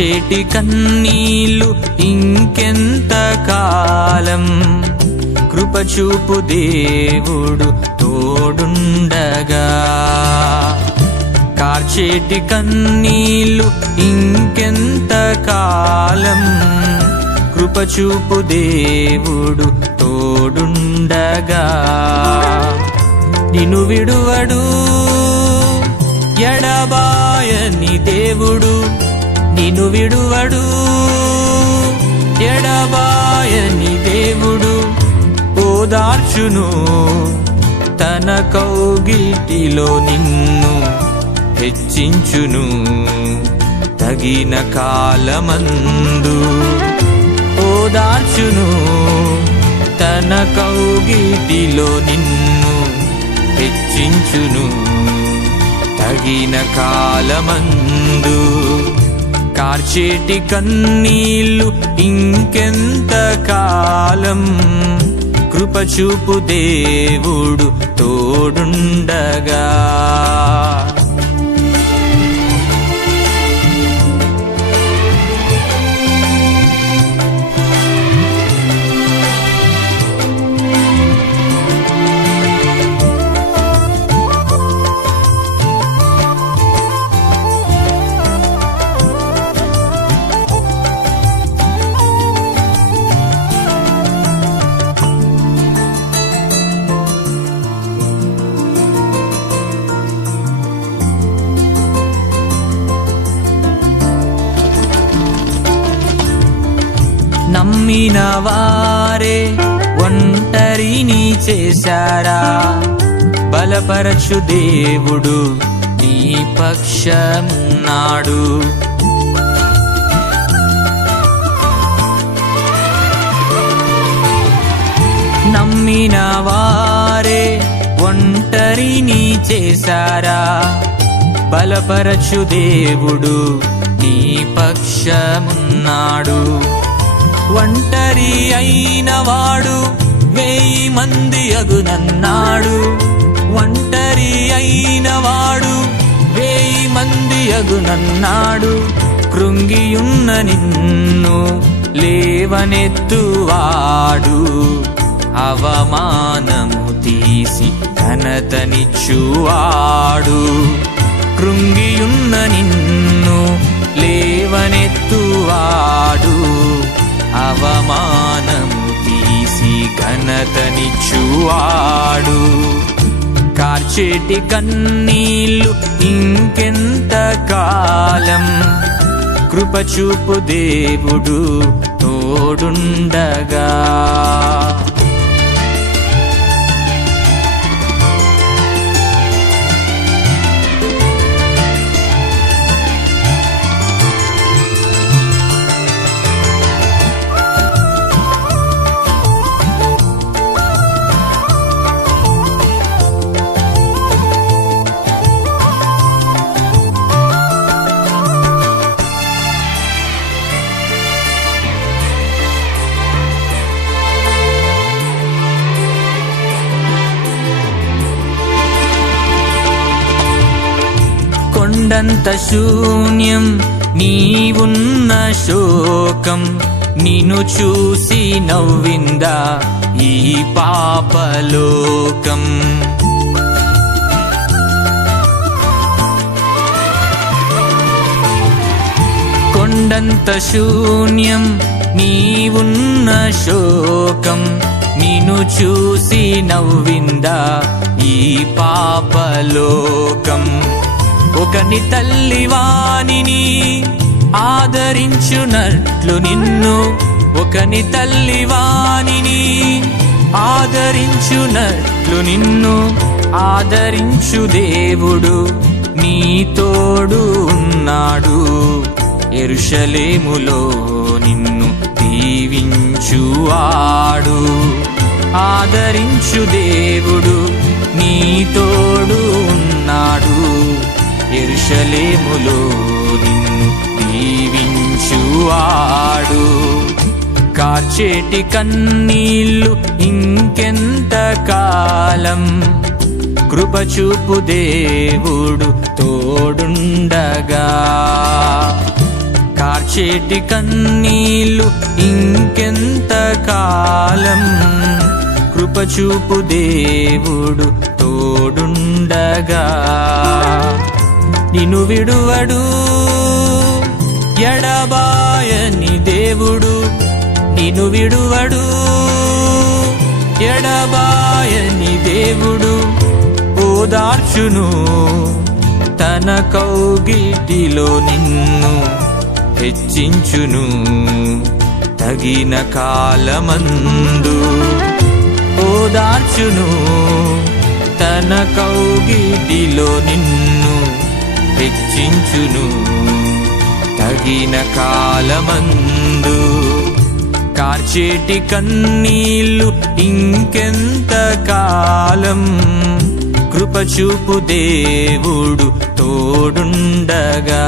చేటి కన్నీళ్ళు ఇంకెంత కాలం? కృపచూపు దేవుడు తోడుండగా. కార్చేటి కన్నీళ్ళు ఇంకెంత కాలం? కృపచూపు దేవుడు తోడుండగా. నిను విడువడు ఎడబాయని దేవుడు. నిన్ను విడువడు. ఎడబాయని దేవుడు ఓదార్చును. తన కౌగిటిలో నిన్ను హెచ్చించును. తగిన కాలమందు ఓదార్చును. తన కౌగిటిలో నిన్ను హెచ్చించును. తగిన కాలమందు కార్చేటి కన్నీళ్ళు ఇంకెంత కాలం? కృపచూపు దేవుడు తోడుండగా. నమ్మిన వారే ఒంటరిని చేశారా బలపరచు దేవుడు నీ పక్షమున్నాడు. నమ్మిన వారే ఒంటరిని చేశారా బలపరచు దేవుడు నీ పక్షమున్నాడు. ఒంటరి అయిన వాడు వేయి మంది అగునన్నాడు ఒంటరి అయిన వాడు వేయి మంది అగునన్నాడు కృంగియున్న నిన్ను లేవనెత్తువాడు. అవమానము తీసి ఘనతనిచ్చువాడు. కృంగియున్న నిన్ను లేవనెత్తువాడు. అవమానము తీసి ఘనతనిచ్చువాడు. కార్చేటి కన్నీళ్ళు ఇంకెంత కాలం? కృపచూపు దేవుడు తోడుండగా. కొండంత శూన్యం నీవున్న శోకం నిను చూసి నవ్విందా ఈ పాపలోకం. కొండంత శూన్యం నీవున్న శోకం నిను చూసి నవ్విందా ఈ పాపలోకం. ఒకని తల్లి వాణిని ఆదరించునట్లు నిన్ను ఒకని తల్లి వాణిని ఆదరించునట్లు నిన్ను ఆదరించు దేవుడు నీ తోడు ఉన్నాడు. ఎరుషలేములో నిన్ను దీవించువాడు. ఆదరించు దేవుడు నీ తోడు ఉన్నాడు. ఎరుషలేములో నిన్ను దీవించువాడు. కార్చేటి కన్నీళ్ళు ఇంకెంత కాలం? కృపచూపు దేవుడు తోడుండగా. కార్చేటి కన్నీళ్ళు ఇంకెంత కాలం? కృపచూపు దేవుడు తోడుండగా. నిన్ను విడువడు. ఎడబాయని దేవుడు నిన్ను విడువడు. ఎడబాయని దేవుడు ఓదార్చును. తన కౌగిటిలో నిన్ను హెచ్చించును. తగిన కాలమందు ఓదార్చును. తన కౌగిటిలో నిన్ను హెచ్చించును తగిన కాలమందు కార్చేటి కన్నీళ్ళు ఇంకెంత కాలం? కృపచూపు దేవుడు తోడుండగా.